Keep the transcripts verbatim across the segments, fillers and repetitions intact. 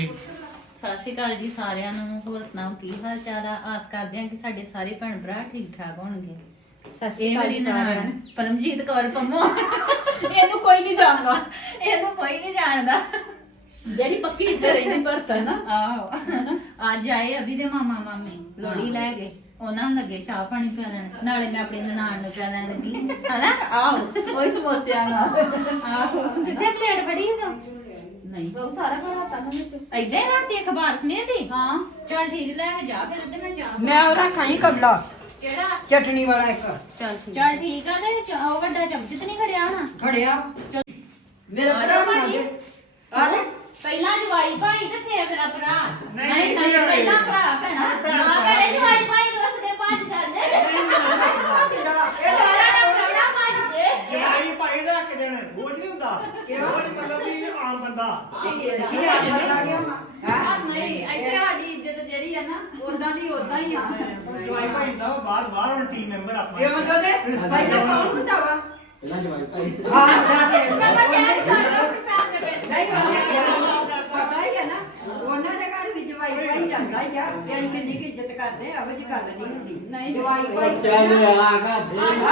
ਸਤਿ ਸ਼੍ਰੀ ਅਕਾਲ ਜੀ ਸਾਰਿਆਂ ਨੂੰ। ਹੋਰ ਸੁਣਾਓ ਕੀ ਹਾਲ ਚਾਲ ਆ? ਆਸ ਕਰਦੇ ਹਾਂ ਕਿ ਸਾਡੇ ਸਾਰੇ ਭੈਣ ਭਰਾ ਠੀਕ ਠਾਕ ਹੋਣਗੇ। ਸਤਿ ਸ਼੍ਰੀ ਅਕਾਲ ਸਾਰਿਆਂ ਨੂੰ। ਪਰਮਜੀਤ ਕੌਰ ਪੰਮੋ ਇਹਨੂੰ ਕੋਈ ਨਹੀਂ ਜਾਣਦਾ, ਇਹਨੂੰ ਕੋਈ ਨਹੀਂ ਜਾਣਦਾ। ਜਿਹੜੀ ਪੱਕੀ ਇੱਧਰ ਰਹਿੰਦੀ ਭਰਤ ਹੈ ਨਾ। ਆਹੋ ਅੱਜ ਆਏ ਅਭੀ ਦੇ ਮਾਮਾ ਮਾਮੀ ਲੋੜੀ ਲੈ ਗਏ, ਉਹਨਾਂ ਨੂੰ ਲੱਗੇ ਚਾਹ ਪਾਣੀ ਪਿਆਉਣ, ਨਾਲੇ ਮੈਂ ਆਪਣੀ ਨਨਾਣ ਨੂੰ ਪਿਆਉਣ ਲੱਗੀ ਹਨਾ। ਆਹੋ ਉਹੀ ਸਮੋਸਿਆਂ ਨਾਲ। ਆਹੋ ਕਿੱਥੇ ਪਲੇਟ ਫੜੀ ਹੈ? ਨਹੀਂ ਬਹੁਤ ਸਾਰਾ ਖਾਣਾ ਤਾਂ ਵਿੱਚ ਏਦਾਂ ਹੀ ਰਾਤੀ ਅਖਬਾਰ ਸਮੇਤ ਹੀ। ਹਾਂ ਚਲ ਠੀਕ, ਲੈ ਕੇ ਜਾ ਫਿਰ ਤੇ ਮੈਂ ਚਾਹ ਮੈਂ ਉਹ ਰੱਖਾਂ ਹੀ ਕਬਲਾ ਕਿਹੜਾ ਚਟਣੀ ਵਾਲਾ ਇੱਕ ਚੱਲ ਠੀਕ। ਚਲ ਠੀਕ ਆ। ਤੇ ਚ- ਉਹ ਵੱਡਾ ਚਮਚ ਤੇ ਨਹੀਂ ਖੜਿਆ ਹੋਣਾ। ਖੜਿਆ ਮੇਰਾ ਆ ਭਰਾ ਜਾ ਭਾਜੀ। ਆ ਲੈ ਪਹਿਲਾਂ ਜਵਾਈ ਭਾਈ ਤੇ ਫੇਰ ਮੇਰਾ ਭਰਾ। ਨਹੀਂ ਨਹੀਂ ਪਹਿਲਾਂ ਭਰਾ ਭੈਣਾ। ਨਾ ਭੈਣੇ ਜਵਾਈ ਭਾਈ ਰੋਸ ਦੇ ਭੱਜ ਜਾਂਦੇ ਨੇ। ਇਹ ਵਾਲਾ ਨਾ ਪ੍ਰਾਹੁਣਾ ਭੱਜ ਜੇ। ਜਵਾਈ ਭਾਈ ਦਾ ਹੱਕ ਦੇਣ ਬੋਝ ਨਹੀਂ ਹੁੰਦਾ। ਬੋਝ ਮਤਲਬ ਵੀ ਆਮ ਬੰਦਾ। ਕੀ ਆ ਬੰਦਾ ਗਿਆ ਹਾਂ ਨਹੀਂ ਇੱਥੇ ਸਾਡੀ ਇੱਜ਼ਤ ਜਿਹੜੀ ਆ ਨਾ ਉਦਾਂ ਦੀ ਉਦਾਂ ਹੀ ਆ। ਜਵਾਈ ਭਾਈ ਦਾ ਬਾਹਰ ਬਾਹਰ ਹੁਣ ਟੀਮ ਮੈਂਬਰ ਆਪਾਂ। ਕਿਉਂ ਜੋਦੇ ਭਾਈ ਦਾ ਕੌਣ ਹੁੰਦਾ ਵਾ ਪਹਿਲਾਂ ਜਵਾਈ ਭਾਈ ਹਾਂ ਜਾਤੇ ਮੈਂ ਕਹਿ ਨਹੀਂ ਸਕਦਾ ਆਪਣੀ ਭੈਣ ਦੇ ਪਿੰਡ। ਨਹੀਂ ਪਤਾ ਹੀ ਹੈ ਨਾ, ਉਹਨਾਂ ਦੇ ਘਰ ਵੀ ਜਵਾਈ ਭਾਈ ਜਾਂਦਾ ਹੀ ਆ। ਵੀ ਅਸੀਂ ਕਿੰਨੀ ਕੁ ਇੱਜ਼ਤ ਕਰਦੇ ਆ, ਇਹੋ ਜਿਹੀ ਗੱਲ ਨਹੀਂ ਹੁੰਦੀ। ਨਹੀਂ ਜਵਾਈ ਭਾਈ ਚੱਲ ਆਗਾ ਠੀਕ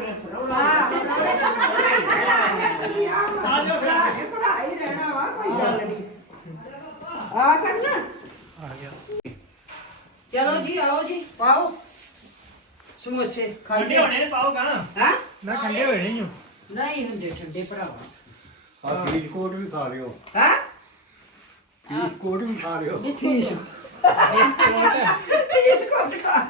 ਆ ਜਾਓ ਭਰਾ ਹੀ ਭਰਾ ਹੀ ਰਹਿਣਾ ਵਾ, ਕੋਈ ਗੱਲ ਨਹੀਂ। ਆ ਕਰਨਾ ਆ ਗਿਆ। ਚਲੋ ਜੀ, ਆਓ ਜੀ, ਪਾਓ ਸਮੋਸੇ ਠੰਡੇ ਖਾਣੇ ਹੋਣੇ ਨੇ ਪਾਓਗਾ। ਹਾਂ ਮੈਂ ਠੰਡੇ ਹੋਏ ਨਹੀਂ ਹੂੰ। ਨਹੀਂ ਹੁੰਦੇ ਠੰਡੇ ਭਰਾਵਾ। ਆ ਫੀਡ ਕੋਟ ਵੀ ਖਾ ਲਿਓ ਹਾਂ ਫੀਡ ਕੋਟ ਵੀ ਖਾ ਲਿਓ ਇਸ ਕੋਟ ਖਾ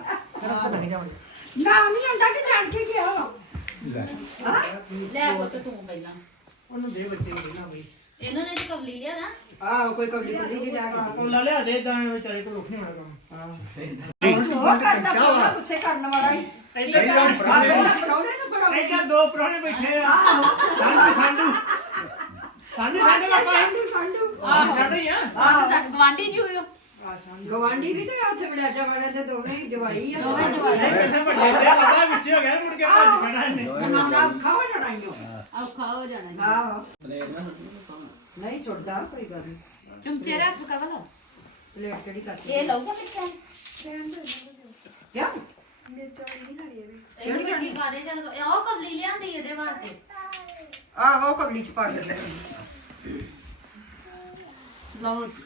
ਨਾ ਨਹੀਂ ਆਂਦਾ ਕਿ ਜਾਣ ਕੇ ਗਿਆ ਲੈ ਹਾਂ ਲੈ ਪੁੱਤ ਤੂੰ ਪਹਿਲਾਂ। ਉਹਨੂੰ ਦੇ ਬੱਚੇ ਨੂੰ ਨਾ ਬਈ। ਇਹਨਾਂ ਨੇ ਕਬਲੀ ਲਿਆ ਨਾ। ਆ ਕੋਈ ਕਬਲੀ ਕਬਲੀ ਜੀ ਜਾ ਕੇ ਉਹ ਲਾ ਲਿਆ ਦੇ ਤਾਂ ਵਿਚਾਰੇ ਕੋਲ ਨਹੀਂ ਹੋਣਾ ਕੰਮ। ਉਹ ਕਰਦਾ ਕੋਣਾ ਕੁਛ ਕਰਨ ਵਾਲਾ ਹੀ ਇੱਧਰ ਆ ਬਣਾਉਣੇ ਨੂੰ ਬਣਾਉਣੇ ਇੱਧਰ ਦੋ ਪ੍ਰਾਹੁਣੇ ਬੈਠੇ ਆ। ਸੰਧੂ ਸੰਧੂ ਸੰਧੂ ਸੰਧੂ ਬਾਪਾ ਸੰਡੂ ਆ ਛੱਡ ਹੀ ਆ। ਆ ਗਵਾਂਢੀ ਜੀ ਹੋਇਓ। ਗਵਾਂਢੀ ਵੀ ਤੇ ਉੱਥੇ ਬੜਿਆ ਬੜਾ ਤੇ ਦੋਵੇਂ ਹੀ ਜਵਾਈ ਆ ਦੋਵੇਂ ਜਵਾਈ। ਨਹੀਂ ਕਿੱਥੇ ਵੱਡੇ ਤੇ ਬਾਬਾ ਵਿਸੇ ਹੋ ਗਿਆ ਮੁੜ ਕੇ ਭੱਜ ਪੈਣਾ ਇਹਨੇ। ਉਹਨਾਂ ਦਾ ਖਾਵਾ ਲੜਾਈਓ ਔਖਾ ਹੋ ਜਾਣਾ। ਹਾਂ ਪਲੇਟ ਨਾ ਨਹੀਂ ਛੁੱਟਦਾ ਕੋਈ ਗੱਲ ਨਹੀਂ। ਚਮਚੇ ਰੱਖ ਕਵਲ। ਪਲੇਟ ਕਿਹੜੀ ਕਰਤੀ ਇਹ ਲਊਗਾ ਪਿੱਛੇ। ਕਿਆ ਇਹ ਵੀ ਪਾ ਦੇ ਚੱਲ। ਉਹ ਕਬਲੀ ਲਿਆਂਦੀ ਇਹਦੇ ਵਾਸਤੇ। ਆਹੋ ਕਬਲੀ ਚ ਪਾ ਦੇ ਲਓ ਜੀ।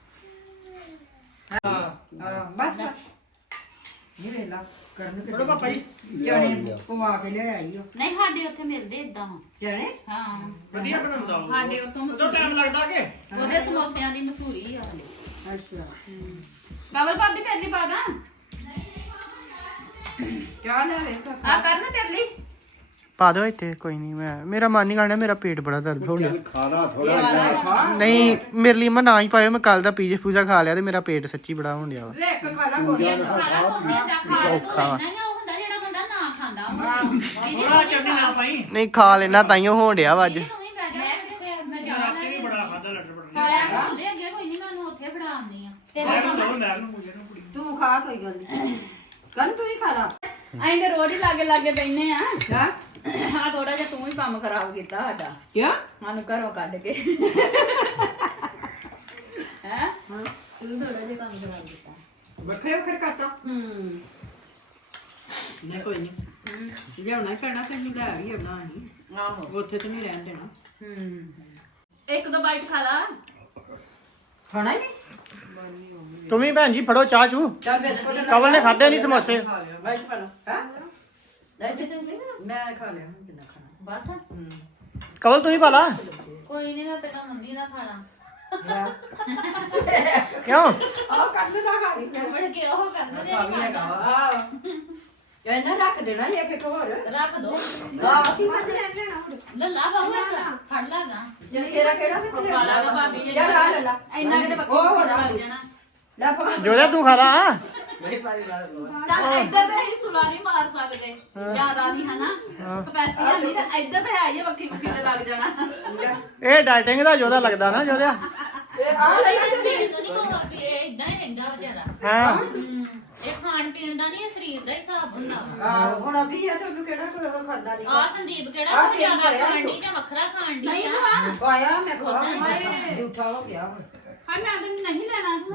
ਹਾਂ ਹਾਂ ਬਸ ਇਹ ਵੇਖ ਲਾ ਕਰਨ ਤੇ ਬੜੋ ਪਾਪਾ ਜੀ ਜਣੇ ਪਵਾ ਕੇ ਲੈ ਆਈ ਉਹ ਨਹੀਂ ਸਾਡੇ ਉੱਥੇ ਮਿਲਦੇ ਇਦਾਂ। ਜਣੇ ਹਾਂ ਵਧੀਆ ਬਣਾਉਂਦਾ ਉਹ। ਸਾਡੇ ਉੱਥੋਂ ਉਦੋਂ ਟਾਈਮ ਲੱਗਦਾ ਕਿ ਉਹਦੇ ਸਮੋਸਿਆਂ ਦੀ ਮਸ਼ਹੂਰੀ ਆ ਹਲੇ। ਅੱਛਾ ਕਵਲ ਭਾਬੀ ਤੇਰੇ ਲਈ ਪਾ ਦਾਂ? ਕਿਆ ਲੈ ਵੇ ਆ ਕਰਨ ਤੇਰੇ ਲਈ। ਪਾ ਦਿਓ ਇੱਥੇ ਕੋਈ ਨਹੀਂ। ਮੈਂ ਮੇਰਾ ਮਨ ਨਹੀਂ ਕਰਨਾ, ਮੇਰਾ ਪੇਟ ਬੜਾ ਦਰਦ ਹੋ ਗਿਆ। ਚੱਲ ਖਾਣਾ ਥੋੜਾ ਜਿਹਾ ਨਹੀਂ ਮੇਰੇ ਲਈ ਮੈਂ ਨਾ ਹੀ ਪਾਇਓ। ਮੈਂ ਕੱਲ ਦਾ ਪੀਜ਼ਾ ਪੂਜਾ ਖਾ ਲਿਆ ਤੇ ਮੇਰਾ ਪੇਟ ਸੱਚੀ ਬੜਾ ਹੋਣ ਡਿਆ ਵਾ। ਲੈ ਇੱਕ ਖਾਣਾ ਕੋਈ ਔਖਾ ਵਾ। ਨਹੀਂ ਉਹ ਹੁੰਦਾ ਜਿਹੜਾ ਬੰਦਾ ਨਾ ਖਾਂਦਾ। ਥੋੜਾ ਚਟਨੀ ਨਾ ਪਾਈ। ਨਹੀਂ ਖਾ ਲੈਣਾ ਤਾਈਓ ਹੋਣ ਡਿਆ ਵਾ ਅੱਜ। ਤੂੰ ਵੀ ਬੈਠ ਜਾ ਕਿਤੇ ਮੈਂ ਜਾਣਾ ਰਾਤੀ ਵੀ ਬੜਾ ਖਾਦਾ ਲੱਡ ਬੜਾ। ਖਾਇਆ ਖੁੱਲੇ ਅੱਗੇ ਕੋਈ ਨਹੀਂ, ਮੈਨੂੰ ਉੱਥੇ ਫੜਾ ਆਉਂਦੀ ਆ। ਮੈਂ ਨੂੰ ਦੋ ਮੈਂ ਨੂੰ ਮੁੰਡੇ ਨੂੰ ਕੁੜੀ ਨੂੰ। ਤੂੰ ਖਾ ਕੋਈ ਗੱਲ ਨਹੀਂ ਕੱਲ ਤੂੰ ਹੀ ਖਾ ਲਾ ਅਸੀਂ ਤੇ ਰੋਜ਼ ਹੀ ਲਾਗੇ ਲਾਗੇ ਬੈਠਨੇ ਆ। ਹਾਂ ਆ ਥੋੜਾ ਜਿਹਾ ਤੂੰ ਹੀ ਕੰਮ ਖਰਾਬ ਕੀਤਾ ਸਾਡਾ, ਕਿਆ ਸਾਨੂੰ ਘਰੋਂ ਕੱਢ ਕੇ। ਹੈ ਤੂੰ ਥੋੜਾ ਜਿਹਾ ਕੰਮ ਕਰਾ ਦਿੱਤਾ। ਵੱਖਰੇ ਵੱਖਰੇ ਕਰਤਾ ਹੂੰ ਨਹੀਂ ਕੋਈ ਨਹੀਂ ਲਿਆਉਣਾ ਹੀ ਪੈਣਾ ਤੈਨੂੰ ਲੈ ਵੀ ਆਉਣਾ ਨਹੀਂ ਆਹੋ ਉੱਥੇ ਤੇ ਨਹੀਂ ਰਹਿਣ ਦੇਣਾ ਹੂੰ ਇੱਕ ਦੋ ਬਾਈਟ ਖਾ ਲਾ। ਖਾਣਾ ਹੀ ਨਹੀਂ ਤੁਮੀ ਭੈਣ ਜੀ ਫੜੋ ਚਾਹ ਚੂ। ਚੱਲ ਬਿਸਕੁਟ ਕਵਲ ਨੇ ਖਾਦੇ ਨਹੀਂ ਸਮੋਸੇ। ਬੈਠ ਪਾ ਲਓ ਹਾਂ ਲੈ ਤੇ ਮੈਂ ਖਾ ਲਿਆ ਹੁਣ ਕਿੰਨਾ ਖਾਣਾ ਬਸ ਹੂੰ ਕਵਲ ਤੂੰ ਹੀ ਪਾ ਲਾ। ਕੋਈ ਨਹੀਂ, ਨਾ ਪਹਿਲਾਂ ਮੰਮੀ ਦਾ ਖਾਣਾ। ਕਿਉਂ ਆਹ ਕੱਢ ਨਾ ਖਾਣੀ ਮੁੜ ਕੇ ਉਹ ਕਰਨ ਦੇ ਆਹ ਇਹਨਾਂ ਰੱਖ ਦੇਣਾ ਇੱਕ ਇੱਕ ਹੋਰ ਰੱਖ ਦੋ। ਆਹ ਕੀ ਲੱਲਾ ਬਾਹੂ ਇੱਕ ਫੜ ਲਾਗਾ। ਜੇ ਤੇਰਾ ਕਿਹੜਾ ਵੀ ਤੇ ਖਾ ਲਾ ਭਾਬੀ ਜੀ। ਯਾਰ ਆ ਲੈ ਲਾ ਇੰਨਾ ਕਿਤੇ ਬੱਕੀ ਉਹ ਬੱਕੀ ਨਾ ਲੱਗ ਜਾਣਾ। ਲੈ ਪਾ ਜੋਦਾ ਤੂੰ ਖਾ ਲਾ। ਨਹੀਂ ਪਾਈ ਯਾਰ ਚੱਲ ਇੱਧਰ ਤੇ ਅਸੀਂ ਸੁਲਾ ਨਹੀਂ ਮਾਰ ਸਕਦੇ, ਜ਼ਿਆਦਾ ਨਹੀਂ ਹਨਾ ਕਪੈਸਿਟੀ ਨਹੀਂ ਤੇ ਇੱਧਰ ਤੇ ਹੈ ਹੀ ਆ, ਬੱਕੀ ਬੱਕੀ ਤੇ ਲੱਗ ਜਾਣਾ। ਇਹ ਡਾਈਟਿੰਗ ਦਾ ਜੋਦਾ ਲੱਗਦਾ ਨਾ ਜੋਦਿਆ। ਇਹ ਆ ਲੈ ਸਰੀਰ ਤੋਂ ਨਹੀਂ ਕੋਈ ਵੀ ਇਹ ਇਦਾਂ ਹੀ ਰਹਿੰਦਾ ਵਿਚਾਰਾ। ਹਾਂ ਇਹ ਖਾਣ ਪੀਣ ਦਾ ਨਹੀਂ, ਇਹ ਸਰੀਰ ਦਾ ਹਿਸਾਬ ਹੁੰਦਾ ਵਾ। ਆਹ ਹੁਣ ਅਭੀ ਆ ਤੁਹਾਨੂੰ ਕਿਹੜਾ ਕੋਈ ਉਹ ਖਾਂਦਾ ਨਹੀਂ ਆ ਸੰਦੀਪ ਕਿਹੜਾ ਕੋਈ ਜ਼ਿਆਦਾ ਖਾਣ ਦੀ ਜਾਂ ਵੱਖਰਾ ਖਾਣ ਦੀ ਆ? ਆਇਆ ਮੈਂ ਖਾ ਮੈਂ ਝੂਠਾ ਹੋ ਗਿਆ ਹਾਂ ਮੈਂ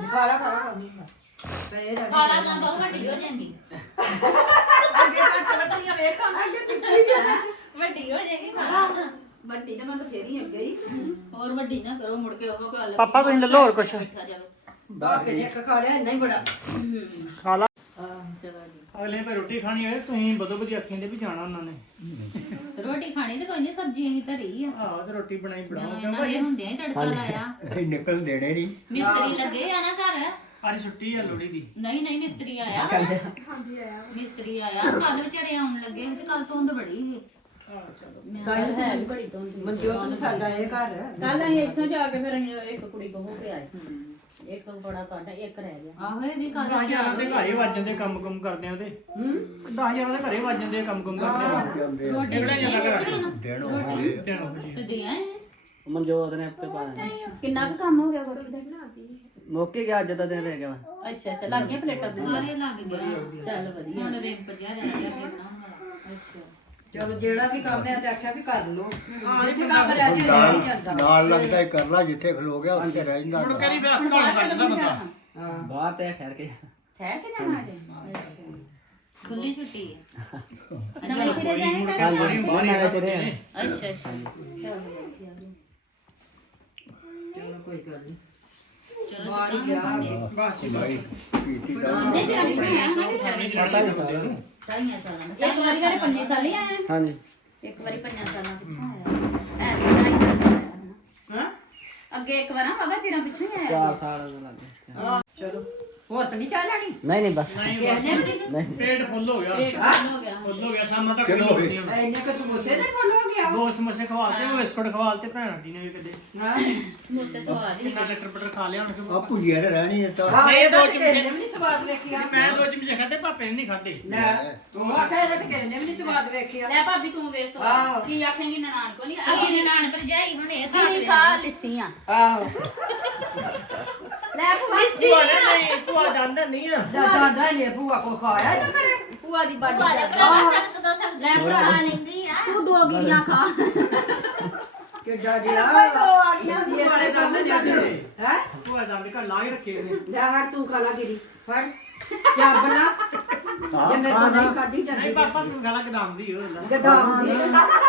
ਖਾਲਾ ਖਾਲਾ ਪਏ ਰਹਿ ਖਾਣਾ ਤਾਂ ਬਹੁਤ ਵੱਡੀ ਹੋ ਜਾਂਦੀ ਅੱਗੇ ਘੱਟ ਵੱਡੀਆਂ ਵੇਖਾਂ ਵੱਡੀ ਹੋ ਜਾਏਗੀ ਖਾਣਾ ਵੱਡੀ ਤਾਂ ਮੈਂ ਬਥੇਰੀ ਅੱਗੇ ਹੀ ਹੋਰ ਵੱਡੀ ਨਾ ਕਰੋ ਮੁੜ ਕੇ ਉਹ ਗੱਲ ਪਾਪਾ ਤੁਸੀਂ ਲੈ ਲਓ ਹੋਰ ਕੁਛ ਬੈਠਾ ਜਾਓ ਬਾਕੀ ਨੇ ਇੱਕ ਖਾ ਲਿਆ ਇੰਨਾ ਹੀ ਬੜਾ ਖਾ ਲਾ ਚਲੋ ਜੀ ਅਗਲੇ ਨੇ ਰੋਟੀ ਖਾਣੀ ਹੋਏ ਤੁਸੀਂ ਬਦੋ ਬਦੀ ਆਖੀਆਂ ਦੇ ਵੀ ਜਾਣਾ ਉਹਨਾਂ ਨੇ ਰੋਟੀ ਖਾਣੀ ਤੇ ਕੋਈ ਨਹੀਂ ਸਬਜ਼ੀ ਅਸੀਂ ਧਰੀ ਆ ਆਹੋ ਤੇ ਰੋਟੀ ਬਣਾਈ ਜਦੋਂ ਬਣਾਓ ਇਹਨਾਂ ਦੇ ਹੁੰਦਿਆਂ ਹੀ ਤੜਕਾ ਲਾਇਆ ਇਹ ਨਿਕਲ ਦੇਣੇ ਨਹੀਂ ਮਿਸਤਰੀ ਲੱਗੇ ਆ ਨਾ ਘਰ ਅੱਜ ਛੁੱਟੀ ਆ ਲੋਹੜੀ ਦੀ ਨਹੀਂ ਨਹੀਂ ਮਿਸਤਰੀ ਆਇਆ ਹਾਂਜੀ ਆਇਆ ਮਿਸਤਰੀ ਆਇਆ ਕੱਲ ਵਿਚਾਰੇ ਆਉਣ ਲੱਗੇ ਸੀ ਤੇ ਕੱਲ ਧੁੰਦ ਬੜੀ ਸੀ ਮੈਂ ਕਿਹਾ ਹੈ ਵੀ ਬੜੀ ਧੁੰਦ ਸੀ। ਮਨਜੋਤ ਸਾਡਾ ਇਹ ਘਰ ਕੱਲ ਅਸੀਂ ਇੱਥੋਂ ਜਾ ਕੇ ਫਿਰ ਅਸੀਂ ਇੱਕ ਕੁੜੀ ਬਹੂ ਤੇ ਆਏ ਇੱਕ ਬੜਾ ਕੱਢ ਇੱਕ ਰਹਿ ਗਿਆ ਆਹੋ ਇਹ ਵੀ ਕੱਲ ਦਸ ਹਜ਼ਾਰਾਂ ਦੇ ਘਰੇ ਵੱਜ ਜਾਂਦੇ ਕੰਮ ਕੁਮ ਕਰਦੇ ਆ ਉਹਦੇ ਹੂੰ ਦਸ ਹਜ਼ਾਰਾਂ ਦੇ ਘਰੇ ਵੱਜ ਜਾਂਦੇ ਆ ਕੰਮ ਕੁਮ ਕਰਦੇ ਆ ਰੋਟੀ ਕਿਹੜਾ ਜਾਂਦਾ ਘਰ ਦੇਣ ਹੋਣਗੇ ਦੇਣਾ ਖੁਸ਼ੀ ਤੇ ਦਿਆਂ ਮਨਜੋਤ ਨੇ ਆਪੇ ਪਾ ਦੇਣਾ ਕਿੰਨਾ ਕੁ ਕੰਮ ਹੋ ਗਿਆ ਕੋਠੀ ਦਾ ਮੌਕੇ ਗਿਆ ਅੱਜ ਦਾ ਦਿਨ ਰਹਿ ਗਿਆ ਵਾ ਅੱਛਾ ਅੱਛਾ ਲੱਗ ਗਿਆ ਪਲੇਟਾਂ ਸਾਰੇ ਲੱਗ ਗਏ ਚੱਲ ਵਧੀਆ ਹੁਣ ਰਿੰਪ ਜਿਹਾ ਰਹਿ ਗਿਆ ਕਿੰਨਾ ਵਾਲਾ ਅੱਛਾ ਚਲੋ ਜਿਹੜਾ ਵੀ ਕੰਮ ਹੈ ਤੇ ਆਖਿਆ ਵੀ ਕਰ ਲਓ ਜਿੱਥੇ ਕੰਮ ਰਹਿ ਜੇ ਰਹਿ ਨਾਲ ਹੀ ਜਾਂਦਾ ਨਾਲ ਲੱਗਦਾ ਹੈ ਕਰ ਲਾ ਜਿੱਥੇ ਖਲੋ ਗਿਆ ਉੱਥੇ ਰਹਿ ਜਾਂਦਾ ਮੁੜ ਕੇ ਨਹੀਂ ਵਿਆਹ ਘਾਣ ਕਰ ਦਿੰਦਾ ਬੰਦਾ ਹਾਂ ਬਾਹਰ ਤੇ ਠਹਿਰ ਕੇ ਠਹਿਰ ਕੇ ਜਾਣਾ ਅਜੇ ਖੁੱਲੀ ਛੁੱਟੀ ਹੈ ਨਵੇਂ ਸਿਰੇ ਜਾਏਗਾ ਹਾਂਜੀ ਸਾਰੀ ਬਾਹਰ ਹੀ ਨਵੇਂ ਸਿਰੇ ਆ। ਅੱਛਾ ਅੱਛਾ ਚਲੋ ਕੋਈ ਗੱਲ ਨਹੀਂ ਚਲੋ ਬਾਹਰ ਹੀ ਗਿਆ ਬਸ ਭਾਈ ਕੀਤੀ ਤਾਂ ਕਿੰਨੇ ਚਿਰ ਦੀ ਬਣਿਆ ਨਾ ਵਿਚਾਰੇ ਪਤਾ ਨਹੀਂ ਸਾਰਿਆਂ ਨੂੰ ਢਾਈਆਂ ਸਾਲਾਂ ਦਾ ਇੱਕ ਵਾਰੀ ਵਾਲੇ ਪੰਜੀ ਸਾਲ ਹੀ ਆਏ ਹਾਂਜੀ ਇੱਕ ਵਾਰੀ ਪੰਜਾਂ ਸਾਲਾਂ ਪਿੱਛੋਂ ਆਇਆ ਐ ਵੀ ਢਾਈ ਸਾਲ ਦਾ ਆਇਆ ਹਨਾ। ਹਾਂ ਅੱਗੇ ਇੱਕ ਵਾਰ ਬਾਬਾ ਚਿਰਾਂ ਪਿੱਛੋਂ ਹੀ ਆਇਆ ਚਾਰ ਸਾਲ ਦਾ ਲੱਗ ਗਿਆ ਚਲੋ ਹੋਰ ਤਾਂ ਨਹੀਂ ਚਾਹ ਲੈਣੀ ਨਹੀਂ ਨਹੀਂ ਬਸ ਨਹੀਂ ਬਸ ਪੇਟ ਫੁੱਲ ਹੋ ਗਿਆ ਪੇਟ ਫੁੱਲ ਹੋ ਗਿਆ ਫੁੱਲ ਹੋ ਗਿਆ ਸ਼ਾਮਾਂ ਤੱਕ ਨਹੀਂ ਹੋਣੀ ਹੁਣ ਇੰਨੇ ਕੁ ਸਮੋਸੇ ਨੇ ਫੁੱਲ ਹੋ ਗਿਆ ਦੋ ਸਮੋਸੇ ਖਵਾਲਤੇ ਉਹ ਬਿਸਕੁਟ ਖਵਾਲਤੇ ਭੈਣਾਂ ਜੀ ਨੇ ਵੀ ਕਦੇ ਹਾਂ ਸਮੋਸੇ ਸਵਾਦ ਹੀ ਕਿੰਨਾ ਚੱਟਰ ਪਟਰ ਖਾ ਲਿਆ ਹੁਣ ਕਿ ਆ ਭੁਜੀਆ ਤੇ ਰਹਿਣੀ ਹੈ ਤਾਂ ਹਾਂ ਇਹ ਇਹ ਦੋ ਦੋ ਚਮਚੇ- ਚਮਚੇ ਵੀ ਨਹੀਂ ਸਵਾਦ ਵੇਖਿਆ ਮੈਂ ਦੋ ਚਮਚੇ ਖਾਦੇ ਪਾਪੇ ਨੇ ਨਹੀਂ ਖਾਦੇ ਲੈ ਉਹ ਆਖਿਆ ਇਹਦੇ ਤੇ ਕਿਸੇ ਨੇ ਵੀ ਨਹੀਂ ਸਵਾਦ ਵੇਖਿਆ ਲੈ ਭਾਬੀ ਤੂੰ ਵੇਖ ਆਹੋ। ਸਵਾਦ ਕੀ ਆਖੇਂਗੀ ਨਨਾਣ ਕੋ ਨਹੀਂ ਆਹ ਨਨਾਣ ਭਰਜਾਈ ਹੁਣ ਇਹ ਖਾ ਕੀ ਖਾ ਲਿੱਸੀਆਂ ਆਹੋ ਲੈ ਭੂਆ ਭੂਆ ਨੇ ਨਹੀਂ ਭੂਆ ਜਾਂਦਾ ਨਹੀਂ ਆ ਦਾਦਾ ਨੇ ਭੂਆ ਕੋ ਖਾਇਆ ਨਾ ਕਰੇ ਭੂਆ ਦੀ ਬਾਡੀ ਵਾਲੇ ਚੱਲ ਭਰਾ ਸਖਤ ਦੋ ਸਖਤ ਲੈ ਭਰਾ ਲੈਂਦੀ ਆ ਤੂੰ ਦੋ ਗਿਰੀਆਂ ਖਾ ਕਿੱਡਾ ਜਿਆ ਆ ਗਿਆ ਭੂਆ ਨੇ ਜਾਂਦੇ ਨਹੀਂ ਅੱਜ ਹੈ ਭੂਆ ਜਾਂਦੇ ਘਰ ਲਾ ਹੀ ਰੱਖੇ ਨੇ ਲੈ ਹਟ ਤੂੰ ਖਾਲਾ ਗਿਰੀ ਫੜ ਕਿਆ ਬਣਾ ਜੇ ਮੇਰੇ ਕੋਲ ਨਹੀਂ ਖਾਦੀ ਨਹੀਂ ਜਾਂਦੀ ਪਾਪਾ ਤੂੰ ਗਲਾ ਕਦਾਮ ਦੀ ਹੋ ਲੈ ਗਦਾਮ ਦੀ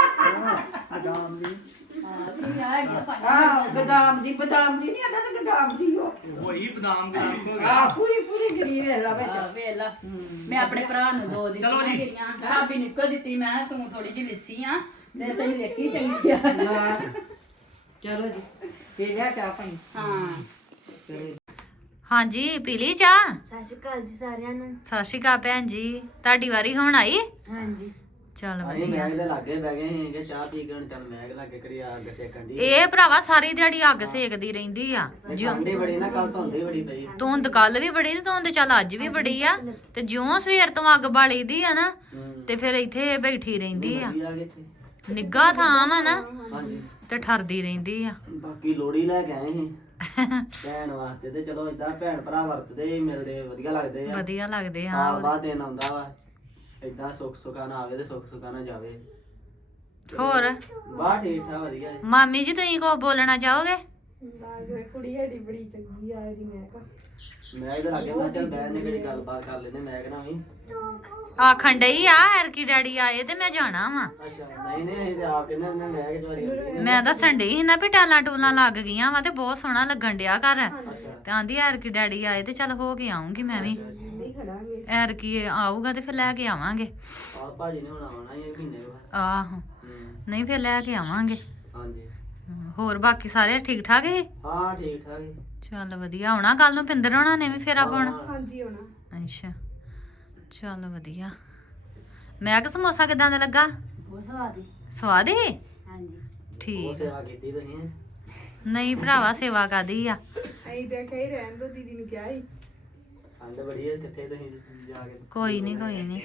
ਗਦਾਮ ਦੀ ਕੀ ਆ ਗਿਆ ਪੰਜ ਆਹ ਗਦਾਮ ਦੀ ਬਦਾਮ ਦੀ ਨਹੀਂ ਆਦਾ ਤਾਂ ਗਦਾਮ ਦੀ ਹੋ ਵਹੀ ਬਦਾਮ ਗਦਾਮ ਹੋ ਗਿਆ ਆ ਪੂਰੀ ਪੂਰੀ ਗਿਰੀ ਵੇਲਾ ਵਿੱਚ ਆ ਵੇਲਾ ਮੈਂ ਆਪਣੇ ਭਰਾ ਨੂੰ ਦੋ ਚਲੋ ਦਿੱਤੀਆਂ ਜੀ। ਗਿਰੀਆਂ ਭਾਬੀ ਨਿੱਕੋ ਦਿੱਤੀ ਮੈਂ ਕਿਹਾ ਤੂੰ ਥੋੜੀ ਜਿਹੀ ਲਿੱਸੀ ਆ ਤੇ ਤੈਨੂੰ ਵੇਖੀ ਚੰਗੀ ਆ ਹਾਂ। ਚਲੋ ਜੀ ਪੀ ਲਿਆ ਚਾਹ ਪਾਣੀ ਹਾਂ ਚਲੋ ਹਾਂਜੀ ਪੀ ਲਈ ਚਾਹ ਸਤਿ ਸ਼੍ਰੀ ਅਕਾਲ ਜੀ ਸਾਰਿਆਂ ਨੂੰ ਸਤਿ ਸ਼੍ਰੀ ਅਕਾਲ ਭੈਣ ਜੀ ਤੁਹਾਡੀ ਵਾਰੀ ਹੁਣ ਆਈ ਹਾਂਜੀ ਚੱਲ ਅਸੀਂ ਵਧੀਆ ਮੈਗ ਦੇ ਲਾਗੇ ਬਹਿ ਗਏ ਸੀ ਕਿ ਚਾਹ ਪੀ ਕੇ ਹੁਣ ਚੱਲ ਮੈਗ ਲਾਗੇ ਕੜੀ ਅੱਗ ਸੇਕਣ ਦੀ ਇਹ ਭਰਾਵਾ ਸਾਰੀ ਦਿਹਾੜੀ ਅੱਗ ਸੇਕਦੀ ਰਹਿੰਦੀ ਆ ਜਿਉਂ ਠੰਡੀ ਬੜੀ ਨਾ ਕੱਲ ਧੁੰਦੀ ਬੜੀ ਪਈ ਧੁੰਦ ਕੱਲ ਵੀ ਬੜੀ ਤੇ ਧੁੰਦ ਚੱਲ ਅੱਜ ਵੀ ਬੜੀ ਆ ਤੇ ਜਿਉਂ ਸਵੇਰ ਤੋਂ ਅੱਗ ਬਾਲੀ ਦੀ ਆ ਨਾ ਹੂੰ ਤੇ ਫਿਰ ਇੱਥੇ ਬੈਠੀ ਰਹਿੰਦੀ ਆ ਵਧੀਆ ਗਏ ਇੱਥੇ ਨਿੱਘਾ ਥਾਂ ਵਾ ਨਾ ਹਾਂਜੀ ਤੇ ਠਰਦੀ ਰਹਿੰਦੀ ਆ ਬਾਕੀ ਲੋੜੀ ਲੈ ਕੇ ਆਏ ਸੀ ਭੈਣ ਵਾਸਤੇ ਤੇ ਚਲੋ ਇਦਾਂ ਭੈਣ ਭਰਾ ਵਰਤਦੇ ਮਿਲਦੇ ਵਧੀਆ ਲੱਗਦੇ ਆ ਵਧੀਆ ਲੱਗਦੇ ਆ ਸਾਲ ਬਾਅਦ ਦਿਨ ਆਉਂਦਾ ਵਾ ਇਦਾਂ ਸੁੱਖ ਸੁਖਾਨਾ ਆਵੇ ਤੇ ਸੁੱਖ ਸੁਖਾਨਾ ਜਾਵੇ ਹੋਰ ਬਾਹਰ ਠੀਕ ਠਾਕ ਵਧੀਆ ਜੀ। ਮਾਮੀ ਜੀ ਤੁਸੀਂ ਕੋ ਬੋਲਣਾ ਚਾਹੋਗੇ ਕੁੜੀ ਸਾਡੀ ਬੜੀ ਚੰਗੀ ਆ ਇਹਦੀ ਮੈਂ ਕਹਾ ਮੈਂ ਇਹਦੇ ਲਾਗੇ ਮੈਂ ਕਿਹਾ ਚੱਲ ਬਹਿ ਨੇ ਕਿਹੜੀ ਗੱਲਬਾਤ ਕਰ ਲੈਨੇ ਮੈਂ ਕਹਿਣਾ ਵੀ ਆਖਣ ਡਈ ਆ ਐਰਕੀ ਡੈਡੀ ਆਏ ਤੇ ਮੈਂ ਜਾਣਾ ਵਾ ਅੱਛਾ ਨਹੀਂ ਨਹੀਂ ਅਸੀਂ ਤੇ ਆਪ ਕਹਿੰਦੇ ਹੁੰਦੇ ਮੈਂ ਕਿ ਚਵਾਰੀ ਹੁੰਦੀ ਹੈ। ਮੈਂ ਦੱਸਣ ਡਈ ਸੀ ਨਾ ਵੀ ਟਾਲਾਂ ਟੂਲਾਂ ਲੱਗ ਗਈਆਂ ਵਾ ਤੇ ਬਹੁਤ ਸੋਹਣਾ ਲੱਗਣ ਡਿਆ ਘਰ ਅੱਛਾ ਤੇ ਆਂਦੀ ਐਰਕੀ ਡੈਡੀ ਆਏ ਤੇ ਚੱਲ ਹੋ ਕੇ ਆਉਂਗੀ ਮੈਂ ਵੀ ਨਹੀਂ ਖੜਾਂਗੇ ਐਰਕੀ ਆਊਗਾ ਤੇ ਫਿਰ ਲੈ ਕੇ ਆਵਾਂਗੇ ਆ ਭਾਜੀ ਨੇ ਹੁਣ ਆਉਣਾ ਇਹ ਮਹੀਨੇ ਬਾਅਦ ਆਹੋ ਹੂੰ ਨਹੀਂ ਫਿਰ ਲੈ ਕੇ ਆਵਾਂਗੇ ਹਾਂਜੀ ਹਮ, ਹੋਰ ਬਾਕੀ ਸਾਰੇ ਠੀਕ ਠਾਕ ਹੀ ਹਾਂ ਠੀਕ ਠਾਕ ਜੀ। ਚੱਲ ਵਧੀਆ ਆਉਣਾ ਕੱਲ ਨੂੰ ਪਿੰਦਰ ਹੋਣਾ ਨੇ ਵੀ ਫੇਰਾ ਪਾਉਣਾ ਹਾਂ, ਹਾਂਜੀ ਹੋਣਾ ਅੱਛਾ ਚੱਲ ਵਧੀਆ ਮੈਂ ਕਿ ਸਮੋਸਾ ਕਿਦਾਂ ਦਾ ਲੱਗਾ ਬਹੁਤ ਸਵਾਦ ਹੀ ਸਵਾਦ ਹੀ ਹਾਂਜੀ ਬਹੁਤ ਠੀਕ ਸੇਵਾ ਕੀਤੀ ਤੁਸੀਂ ਨਹੀਂ ਭਰਾਵਾ ਸੇਵਾ ਕਾਦੀ ਆ ਅਸੀਂ ਤਾਂ ਕਹੀ ਰਹਿਣ ਦੋ ਦੀਦੀ ਨੂੰ ਕਿਹਾ ਸੀ ਠੰਡ ਬੜੀ ਹੈ ਕਿੱਥੇ ਤੁਸੀਂ ਜਾ ਕੇ ਕੋਈ ਨਹੀਂ ਕੋਈ ਨਹੀਂ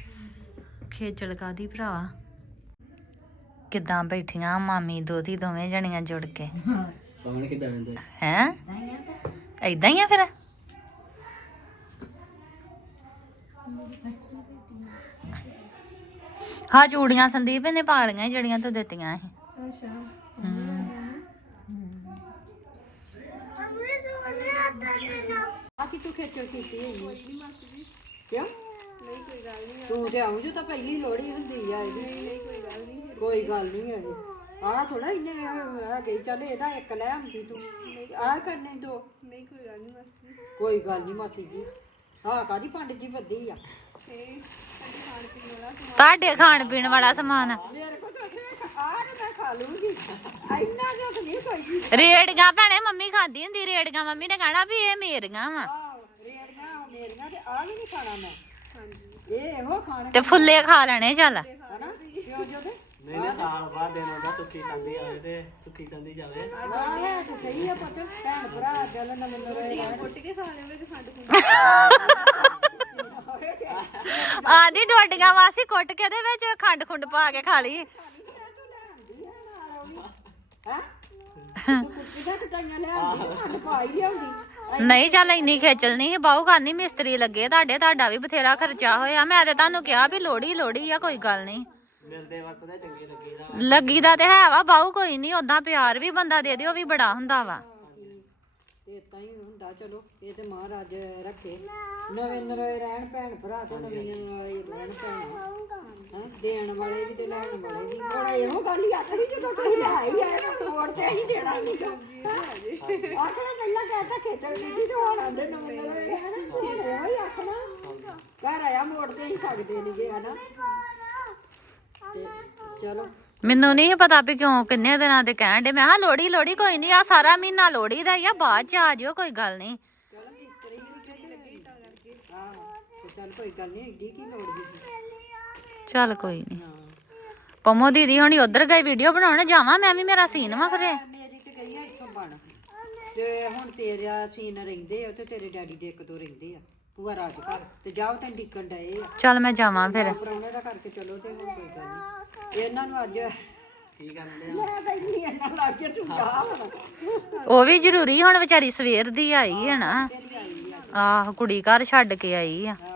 ਖੇਚਲ ਕਾਦੀ ਭਰਾਵਾ ਕਿੱਦਾਂ ਬੈਠੀਆਂ ਮਾਮੀ ਦੋਤੀ ਦੋਵੇਂ ਜਣੀਆਂ ਜੁੜ ਕੇ ਕੌਣ ਕਿਦਾਂ ਰਹਿੰਦੇ ਹੈ ਏਦਾਂ ਹੀ ਆ ਫਿਰ ਹਾਂ ਚੂੜੀਆਂ ਸੰਦੀਪ ਨੇ ਪਾ ਲਈਆਂ ਸੀ ਜਿਹੜੀਆਂ ਤੂੰ ਦਿੱਤੀਆਂ ਸੀ ਅੱਛਾ ਹਮ। ਕੀ ਤੂੰ ਖੇਚਲ ਕੀਤੀ ਹੋਈ ਕੋਈ ਨਹੀਂ ਮਾਸੀ ਜੀ ਕਿਉਂ ਨਹੀਂ ਕੋਈ ਗੱਲ ਨਹੀਂ ਤੂੰ ਤੇ ਆਉਂ ਜੋ ਤਾਂ ਪਹਿਲੀ ਲੋੜੀ ਹੁੰਦੀ ਆ ਇਹਦੀ ਨਹੀਂ ਨਹੀਂ ਕੋਈ ਗੱਲ ਨਹੀਂ ਕੋਈ ਗੱਲ ਨਹੀਂ ਹੈ ਆਹ ਥੋੜਾ ਇਹਨੇ ਆ ਗਈ ਚੱਲ ਇਹਦਾ ਇੱਕ ਲੈ ਆਉਂਦੀ ਤੂੰ ਆਹ ਕਰਨੇ ਦੋ ਨਹੀਂ ਕੋਈ ਗੱਲ ਨਹੀਂ ਮਾਸੀ ਜੀ ਕੋਈ ਗੱਲ ਨਹੀਂ ਮਾਸੀ ਜੀ ਆਹ ਕਾਦੀ ਪੰਡ ਜੀ ਵੱਡੀ ਆ ਤੇ ਸਾਡੇ ਖਾਣ ਪੀਣ ਵਾਲਾ ਸਮਾਨ ਤੁਹਾਡੇ ਖਾਣ ਪੀਣ ਵਾਲਾ ਸਮਾਨ ਮੇਰੇ ਕੋਲ ਤਾਂ ਆਹ ਤੇ ਮੈਂ ਖਾ ਲੂੰਗੀ ਇੰਨਾ ਜੋ ਤਾਂ ਨਹੀਂ ਕੋਈ ਜੀ ਰੇੜੀਆਂ ਭੈਣੇ ਮੰਮੀ ਖਾਂਦੀ ਹੁੰਦੀ ਰੇੜੀਆਂ ਮੰਮੀ ਨੇ ਕਹਿਣਾ ਵੀ ਇਹ ਮੇਰੀਆਂ ਵਾ ਆਹ ਰੇੜੀਆਂ ਮੇਰੀਆਂ ਤੇ ਆਹ ਵੀ ਨਹੀਂ ਖਾਣਾ ਮੈਂ ਹਾਂਜੀ ਇਹ ਇਹੋ ਖਾਣੇ ਤੇ ਫੁੱਲੇ ਖਾ ਲੈਣੇ ਚੱਲ ਹਨਾ ਕਿਉਂ ਜੋ ਤੇ ਨਹੀਂ ਨਹੀਂ ਸਾਲ ਬਾਅਦ ਦਿਨ ਆਉਂਦਾ ਸੁੱਖੀ ਸੰਦੀ ਆਵੇ ਤੇ ਸੁੱਖੀ ਸੰਦੀ ਜਾਵੇ ਆਹ ਹੈ ਤੇ ਸਹੀ ਆ ਪੁੱਤ ਭੈਣ ਭਰਾ ਚੱਲ ਨਾ ਮੈਨੂੰ ਰਹੇ ਕੁੱਟ ਕੇ ਖਾ ਲੈਂਦੇ ਤੇ ਖੰਡ ਖੁੰਡ ਆਂਦੀ ਡੋਡੀਆਂ ਵਾਸੀ ਕੁੱਟ ਕੇ ਦੇ ਵਿੱਚ ਖੰਡ ਖੁੰਡ ਪਾ ਕੇ ਖਾ ਲਈ ਹੈ ਤੂੰ ਕੁੱਤੀ ਦਾ ਕਟਾਈਆਂ ਲਿਆਉਂਦੀ ਤੇ ਖੰਡ ਪਾ ਹੀ ਲਿਆਉਂਦੀ ਨਹੀਂ ਚੱਲ ਇੰਨੀ ਖੇਚਲ ਨਹੀਂ ਬਾਹੂ ਕਰਨੀ ਮਿਸਤਰੀ ਲੱਗੇ ਤੁਹਾਡੇ ਤੁਹਾਡਾ ਵੀ ਬਥੇਰਾ ਖਰਚਾ ਹੋਇਆ ਮੈਂ ਤੇ ਤੁਹਾਨੂੰ ਕਿਹਾ ਵੀ ਲੋੜੀ ਲੋੜੀ ਆ ਕੋਈ ਗੱਲ ਨਹੀਂ ਮਿਲਦੇ ਵਕਤ ਚੰਗੀ ਲੱਗੀ ਨਾ ਲੱਗੀ ਦਾ ਤੇ ਹੈ ਵਾ ਬਾਹੂ ਕੋਈ ਨਹੀਂ ਉਦਾਂ ਪਿਆਰ ਵੀ ਬੰਦਾ ਦੇ ਦੇ ਉਹ ਵੀ ਬੜਾ ਹੁੰਦਾ ਵਾ ਤੇ ਤਾਂ ਹੀ ਹੁੰਦਾ ਚਲੋ ਇਹ ਤੇ ਮਹਾਰਾਜ ਰੱਖੇ ਨਵੇਂ ਨਵੇਂ ਰਹਿਣ ਭੈਣ ਭਰਾ ਤੇ ਨਵੇਂ ਨਵੇਂ ਰਹਿਣ ਭੈਣ ਹਾਂ ਦੇਣ ਵਾਲੇ ਵੀ ਤੇ ਲੈਣ ਵਾਲੇ ਵੀ ਹੁਣ ਇਹੋ ਗੱਲ ਹੀ ਆਖਣੀ ਜਦੋਂ ਕੋਈ ਲੈ ਹੀ ਆਇਆ ਮੋੜ ਤੇ ਹੀ ਦੇਣਾ ਨਹੀਂ ਆਖਣਾ ਪਹਿਲਾਂ ਕਹਿੰਦਾ ਖੇਤਰ ਦੀ ਤੇ ਹੁਣ ਆਂਦੇ ਨਵੇਂ ਨਵੇਂ ਰਹਿਣ ਇਹੋ ਹੀ ਆਖਣਾ ਘਰ ਆਇਆ ਮੋੜ ਤੇ ਹੀ ਸਕਦੇ ਨਹੀਂਗੇ ਹਨਾ ਤੇ ਚਲੋ ਮੈਨੂੰ ਨਹੀਂ ਪਤਾ ਵੀ ਕਿਉਂ ਕਿੰਨੇ ਦਿਨਾਂ ਦੇ ਕਹਿਣ ਦੇ ਮੈਂ ਹਾਂ ਲੋੜੀ ਲੋੜੀ ਕੋਈ ਨਹੀਂ ਆ ਸਾਰਾ ਮਹੀਨਾ ਲੋੜੀ ਦਾ ਹੀ ਆ ਬਾਅਦ ਚ ਆ ਜਿਓ ਕੋਈ ਗੱਲ ਨਹੀਂ ਚਲੋ ਮਿਸਤਰੀ ਮਿਸਤਰੀ ਲੱਗੀ ਤਾਂ ਕਰਕੇ ਆਹੋ ਤੇ ਚੱਲ ਕੋਈ ਗੱਲ ਨਹੀਂ ਏਡੀ ਕੀ ਲੋੜ ਦੀ ਚੱਲ ਕੋਈ ਨਹੀਂ ਹਾਂ ਪੰਮੋ ਦੀਦੀ ਹੁਣੀ ਉਧਰ ਗਈ ਵੀਡੀਓ ਬਣਾਉਣ ਜਾਵਾਂ ਮੈਂ ਵੀ ਮੇਰਾ ਸੀਨ ਵਾ ਕਰੇ ਮੇਰੀ ਤੇ ਗਈ ਆ ਇੱਥੋਂ ਬਣ ਤੇ ਹੁਣ ਤੇਰਾ ਸੀਨ ਰਹਿੰਦੇ ਆ ਤੇ ਤੇਰੇ ਡੈਡੀ ਦੇ ਇੱਕ ਦੋ ਰਹਿੰਦੇ ਆ ਭੂਆ ਰਾਜ ਘਰ ਤੇ ਜਾਓ ਤਾਂ ਡਿੱਕਣ ਡਏ ਆ ਚੱਲ ਮੈਂ ਜਾਵਾਂ ਫਿਰ ਪ੍ਰਾਹੁਣੇ ਦਾ ਕਰਕੇ ਚਲੋ ਤੇ ਹੁਣ ਕੋਈ ਗੱਲ ਨਹੀਂ ਇਹਨਾਂ ਨੂੰ ਅੱਜ ਕੀ ਕਰਦੇ ਮੈਂ ਬੈਠੀ ਇਹਨਾਂ ਲੱਗ ਕੇ ਤੂੰ ਜਾ ਹੁਣ ਉਹ ਵੀ ਜ਼ਰੂਰੀ ਹੁਣ ਵਿਚਾਰੀ ਸਵੇਰ ਦੀ ਆਈ ਹੈ ਨਾ ਆਹ ਕੁੜੀ ਘਰ ਛੱਡ ਕੇ ਆਈ ਆ